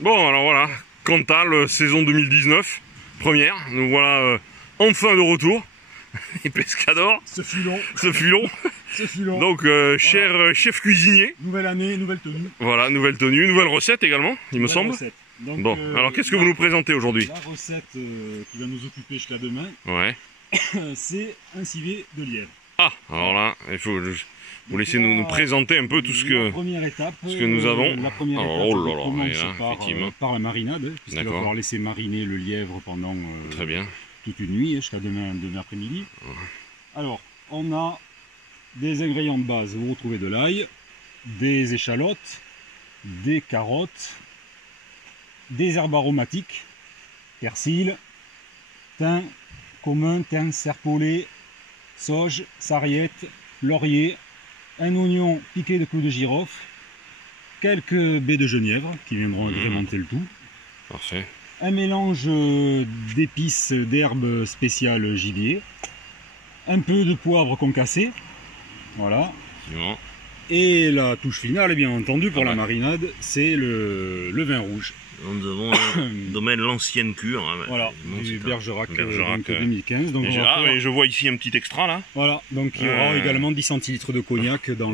Bon, alors voilà, Cantal, saison 2019, première. Nous voilà enfin de retour. Et Pescador. Ce fut long. Ce fut long. Ce fut long. Donc, cher chef cuisinier. Nouvelle année, nouvelle tenue. Voilà, nouvelle tenue, nouvelle recette également, il me semble. Donc, bon, alors qu'est-ce que vous nous présentez aujourd'hui? La recette qui va nous occuper jusqu'à demain, ouais. c'est un civet de lièvre. Ah, alors là, il faut vous laisser nous présenter un peu tout ce que, nous avons. La première étape, oh là là, par la marinade, puisqu'il va falloir laisser mariner le lièvre pendant très bien. toute une nuit, jusqu'à demain après-midi. Ouais. Alors, on a des ingrédients de base. Vous retrouvez de l'ail, des échalotes, des carottes, des herbes aromatiques, persil, thym commun, thym serpollet, sauge, sarriette, laurier, un oignon piqué de clous de girofle, quelques baies de genièvre qui viendront agrémenter le tout. Parfait. Un mélange d'épices, d'herbes spéciales gibier, un peu de poivre concassé, voilà. Bon. Et la touche finale, bien entendu, pour la marinade, c'est le vin rouge. Nous avons le domaine l'ancienne cure. Hein, voilà, du Bergerac, donc, 2015. Donc mais je vois ici un petit extra là. Voilà, donc il y aura également 10 centilitres de cognac dans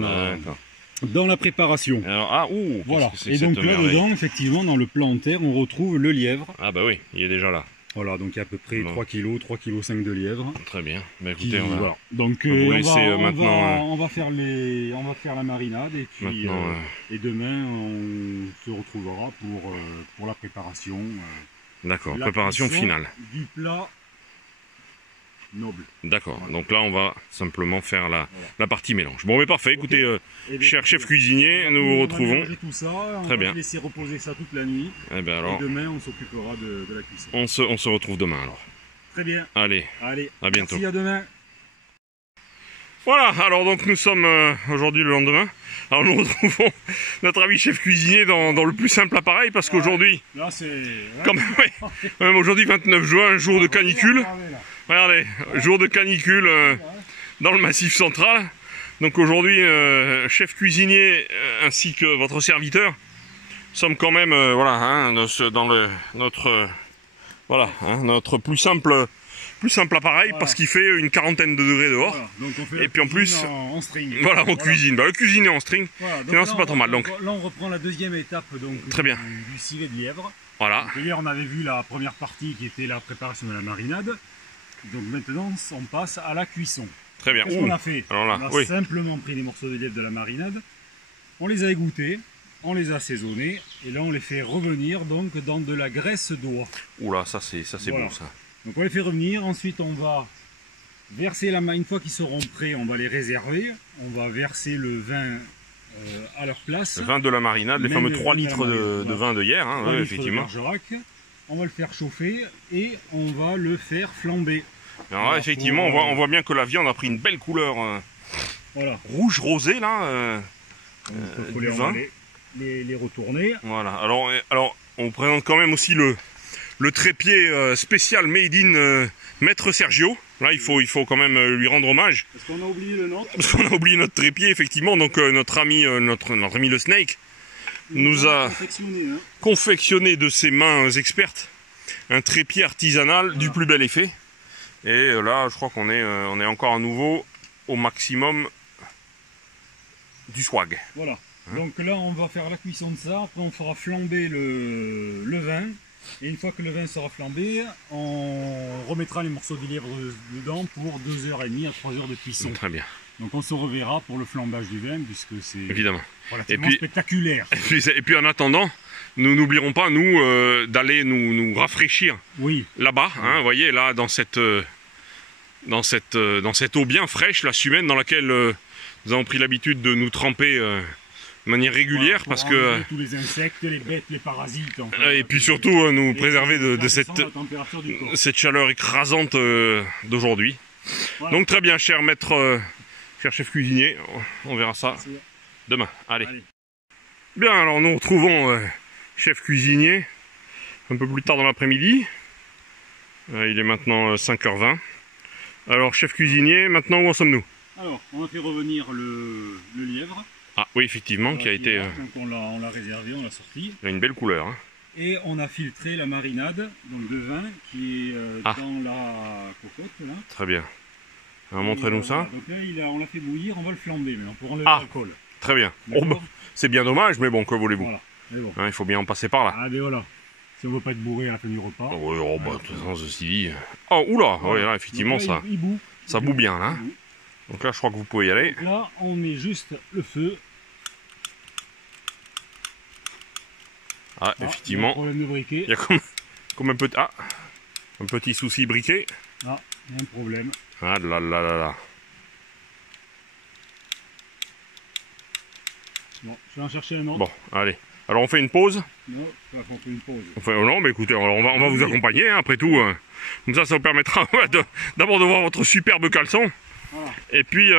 la préparation. Alors, voilà. Et donc là-dedans, effectivement, dans le plat en terre, on retrouve le lièvre. Ah bah oui, il est déjà là. Voilà, donc il y a à peu près 3 kg, 3,5 kg de lièvre. Très bien. Bah, écoutez, on va, voilà. Donc, on va faire la marinade et puis et demain on se retrouvera pour la préparation. D'accord, préparation finale. Du plat noble. D'accord, donc là on va simplement faire la partie mélange. Bon mais parfait, écoutez, cher chef cuisinier, nous vous retrouvons. Tout ça, on Très va bien. laisser reposer ça toute la nuit. Et demain on s'occupera de la cuisson. On se retrouve demain alors. Très bien. Allez, à bientôt. Merci, à demain. Voilà, alors donc nous sommes aujourd'hui le lendemain. Alors nous retrouvons notre ami chef cuisinier dans le plus simple appareil parce qu'aujourd'hui, quand même aujourd'hui 29 juin, un jour de canicule. Regardez, jour de canicule dans le Massif central. Donc aujourd'hui, chef cuisinier ainsi que votre serviteur sommes quand même dans notre plus simple appareil parce qu'il fait une quarantaine de degrés dehors. Voilà. Donc on fait et puis en plus, en string. Voilà, on cuisine. Bah, le cuisiner en string, c'est pas trop mal. Donc là on reprend la deuxième étape très bien. Du civet de lièvre. Voilà. Donc, hier on avait vu la première partie qui était la préparation de la marinade. Donc maintenant on passe à la cuisson. Très bien. Qu'est-ce qu'on a fait? Alors là, on a simplement pris les morceaux de lièvre de la marinade, on les a égouttés, on les a assaisonnés et là on les fait revenir donc dans de la graisse d'oie. Oula, ça c'est bon ça. Donc on les fait revenir, ensuite on va verser une fois qu'ils seront prêts, on va les réserver, on va verser le vin à leur place. Le vin de la marinade, les fameux 3 litres de vin de hier, hein, effectivement. De Bergerac. On va le faire chauffer et on va le faire flamber. Alors là, effectivement, on voit bien que la viande a pris une belle couleur rouge rosé là. Du vin. Les retourner. Voilà. Alors, on présente quand même aussi le trépied spécial made in Maître Sergio. Là, il faut quand même lui rendre hommage. Parce qu'on a oublié le nôtre. Parce qu'on a oublié notre trépied, effectivement. Donc notre ami le Snake nous a confectionné de ses mains expertes un trépied artisanal du plus bel effet. Et là, je crois qu'on est encore à nouveau au maximum du swag. Voilà. Donc là, on va faire la cuisson de ça. Après, on fera flamber le vin. Et une fois que le vin sera flambé, on remettra les morceaux de lièvre dedans pour 2h30 à 3h de cuisson. Très bien. Donc on se reverra pour le flambage du vin, puisque c'est relativement spectaculaire. Et puis en attendant, nous n'oublierons pas, nous, d'aller nous rafraîchir là-bas. Hein, vous voyez, là, dans cette eau bien fraîche, la Sumène, dans laquelle nous avons pris l'habitude de nous tremper de manière régulière. Parce que tous les insectes, les bêtes, les parasites. Et puis surtout, nous préserver de cette chaleur écrasante d'aujourd'hui. Voilà. Donc très bien, cher maître... cher chef cuisinier, on verra ça demain. Allez. Bien, alors nous retrouvons chef cuisinier un peu plus tard dans l'après-midi. Il est maintenant 5h20. Alors chef cuisinier, maintenant où en sommes-nous? Alors, on a fait revenir le lièvre. Ah oui, effectivement, qui a été... Donc on l'a réservé, on l'a sorti. Il a une belle couleur. Hein. Et on a filtré la marinade, donc le vin qui est dans la cocotte là. Très bien. Alors, montrez-nous ça. Donc là, on l'a fait bouillir, on va le flamber maintenant pour enlever Ah, l'alcool. très bien. Oh, bah, c'est bien dommage, mais bon, que voulez-vous. Voilà. Bon. Hein, il faut bien en passer par là. Ah, mais voilà. Si on veut pas être bourré à la fin du repas. Oui, oh, bah, de toute façon, ceci dit. Oh, oula, voilà. ouais, là, effectivement, là, ça bout bien là. Donc là, je crois que vous pouvez y aller. Donc là, on met juste le feu. Ah, effectivement. Problème de briquet. Il y a comme un petit souci briquet. Ah, il y a un problème. Ah là là là là. Bon, je vais en chercher un autre. Bon, allez. Alors on fait une pause. Non, on fait une pause. Enfin, non, mais écoutez, on va vous accompagner, hein, après tout. Comme ça vous permettra d'abord de voir votre superbe caleçon. Voilà. Et puis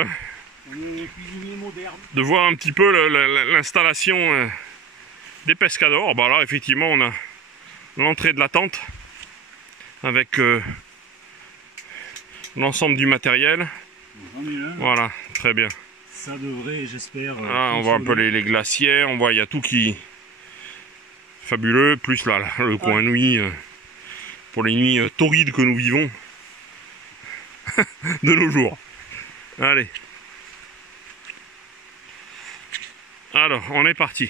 de voir un petit peu l'installation des pescadors. Bah là, effectivement, on a l'entrée de la tente avec l'ensemble du matériel. Voilà, très bien. Ça devrait, j'espère. Ah, on voit un peu les glacières, on voit il y a tout qui fabuleux, plus là le coin nuit pour les nuits torrides que nous vivons de nos jours. Allez. Alors, on est parti.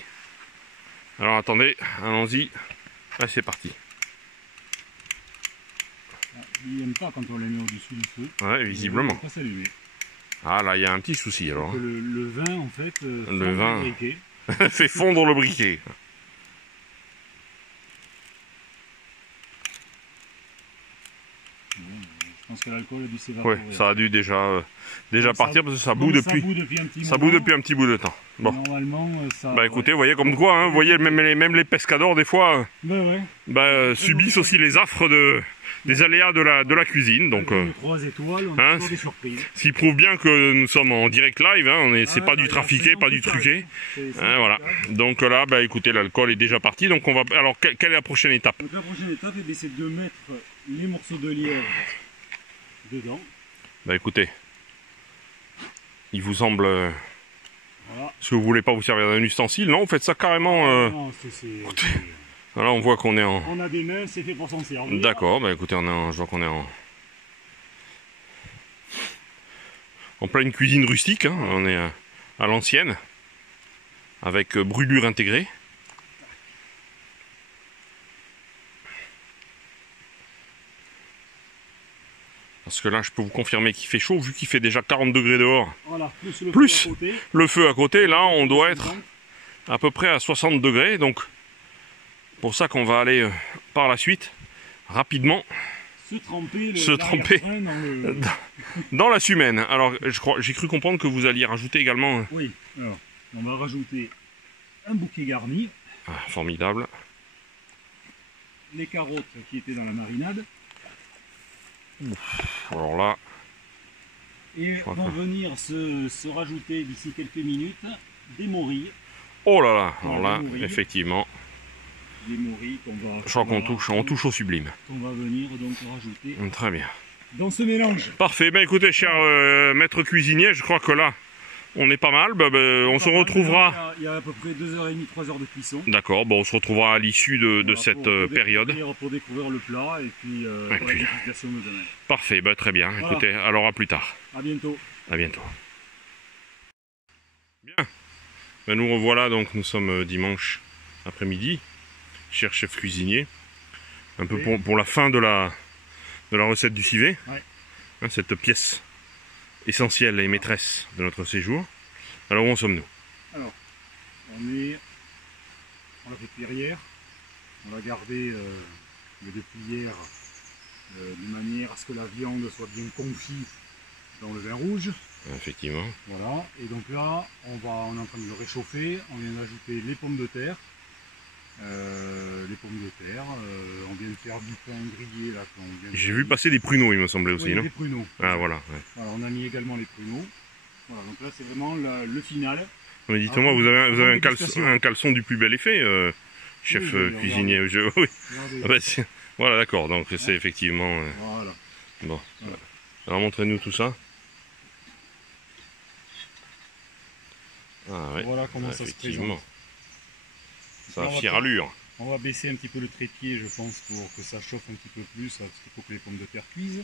Alors attendez, allons-y. Là, c'est parti. Il n'aime pas quand on les met au-dessus du feu. Ouais, visiblement. Pas s'allumer. Ah là, il y a un petit souci alors. Le vin, en fait, le vin le briquet. fait fondre le briquet. Je pense que l'alcool a dû s'évaporer. Ouais, ça a dû déjà partir parce que ça bout depuis un petit bout de temps. Bon. Normalement, ça. Bah écoutez, vous voyez comme quoi, hein, vous voyez même les pescadors des fois subissent aussi les affres des aléas de la cuisine. Donc 3 étoiles, on a toujours des surprises. Ce qui prouve bien que nous sommes en direct live, hein, c'est pas du trafiqué, pas du truqué. Voilà. Donc là, bah écoutez, l'alcool est déjà parti. Donc on va. Alors quelle est la prochaine étape? Donc la prochaine étape, c'est de mettre les morceaux de lièvre dedans. Bah écoutez, il vous semble. Voilà. Si vous voulez pas vous servir d'un ustensile, non, vous faites ça carrément. Non, Là, on voit qu'on est en. On a des mains, c'est fait pour s'en servir. D'accord, bah écoutez, je vois qu'on est en pleine cuisine rustique, hein. On est à l'ancienne, avec brûlure intégrée. Parce que là, je peux vous confirmer qu'il fait chaud, vu qu'il fait déjà 40 degrés dehors. Voilà, plus le feu à côté, là, on doit être à peu près à 60 degrés. Donc, pour ça qu'on va aller par la suite, rapidement, se tremper dans la sumène. Alors, j'ai cru comprendre que vous alliez rajouter également... Oui, alors, on va rajouter un bouquet garni. Ah, formidable. Les carottes qui étaient dans la marinade. Alors là... Et vont venir se rajouter d'ici quelques minutes des morilles. Oh là là, alors là, effectivement... Des morilles qu'on va... Je crois qu'on touche au sublime. On va venir donc rajouter... Très bien. Dans ce mélange. Parfait, ben écoutez, cher maître cuisinier, je crois que là, on est pas mal. On se retrouvera... Il y a à peu près 2h30, 3h de cuisson. D'accord, bon, on se retrouvera à l'issue de cette période. Pour découvrir le plat et puis la dégustation de demain. Parfait, ben, très bien. Voilà. Écoutez, alors à plus tard. À bientôt. À bientôt. Bien. Ben, nous revoilà, donc nous sommes dimanche après-midi, cher chef cuisinier. Un peu pour la fin de la recette du civet. Ouais. Hein, cette pièce essentielle et maîtresse de notre séjour. Alors où en sommes-nous? Alors, on l'a fait cuire hier. On l'a gardé depuis hier de manière à ce que la viande soit bien confite dans le vin rouge. Effectivement. Voilà, et donc là, on est en train de le réchauffer. On vient d'ajouter les pommes de terre. On vient de faire du pain grillé là. J'ai vu passer des pruneaux, il me semblait aussi, non? Des pruneaux. Ah voilà. Ouais. Voilà, on a mis également les pruneaux. Voilà, donc là c'est vraiment le final. Mais dites-moi, vous avez un caleçon du plus bel effet, chef cuisinier. Oui. Ah bah, voilà, d'accord, donc c'est effectivement... Voilà. Bon, voilà. Alors montrez-nous tout ça. Ah, ouais. Voilà comment ça se présente. Ça a fière allure. On va baisser un petit peu le trépied, je pense, pour que ça chauffe un petit peu plus, parce qu'il faut que les pommes de terre cuisent.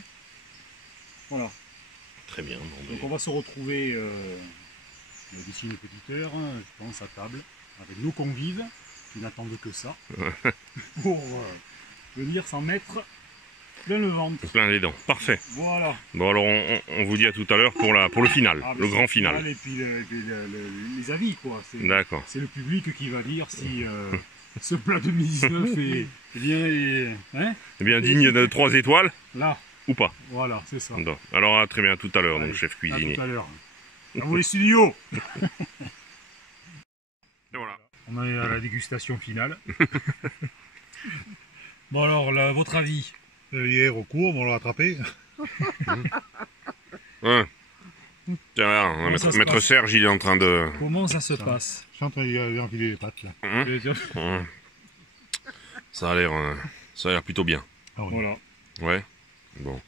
Voilà. Très bien. Donc on va se retrouver d'ici une petite heure, je pense, à table, avec nos convives, qui n'attendent que ça, pour venir s'en mettre plein le ventre. Plein les dents. Parfait. Voilà. Bon alors on vous dit à tout à l'heure pour le final, le grand final. Et puis les avis, quoi. D'accord. C'est le public qui va dire si ce plat 2019 est bien digne de 3 étoiles. Là. Ou pas. Voilà, c'est ça. Donc, alors à très bien, à tout à l'heure, donc chef À cuisinier. tout à l'heure. À vous les studios. Et voilà. On est à la dégustation finale. Bon alors, votre avis? Hier au cours, on l'a rattrapé. Ouais. Tiens, là, maître Serge, il est en train de... Comment ça se passe? Je suis en train d'enfiler les pattes là. Ça a l'air plutôt bien. Ah, oui. Voilà. Ouais. Bon.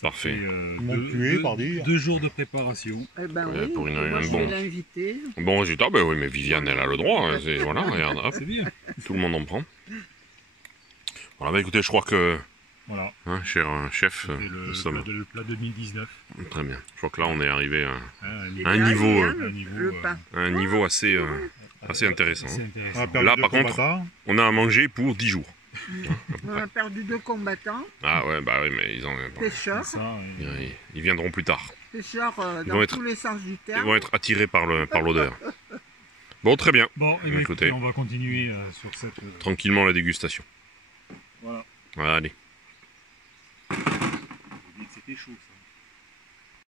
Parfait. Deux jours de préparation. Eh ben Ouais, oui, pour moi je vais l'inviter. Bon résultat, ben oui, mais Viviane, elle a le droit. Hein, voilà, regarde, hop, C'est bien. tout le monde en prend. Voilà, bah écoutez, je crois que, Voilà. hein, cher chef, C'est nous sommes... le plat 2019. Très bien. Je crois que là, on est arrivé à Hein, un niveau, Le pain. un niveau assez intéressant. c'est Hein. intéressant. On a perdu Là, deux par contre, combattants. on a à manger pour 10 jours. On a perdu 2 combattants, Ah ouais, bah oui, mais pêcheurs, Ça, ils viendront plus tard. pêcheurs Ils dans vont être- tous les sens du Ils terme. vont être attirés par l'odeur. Bon, très bien. Bon, Bah, écoutez. on va continuer sur cette... Tranquillement la dégustation. Voilà. Allez. J'ai dit que c'était chaud ça.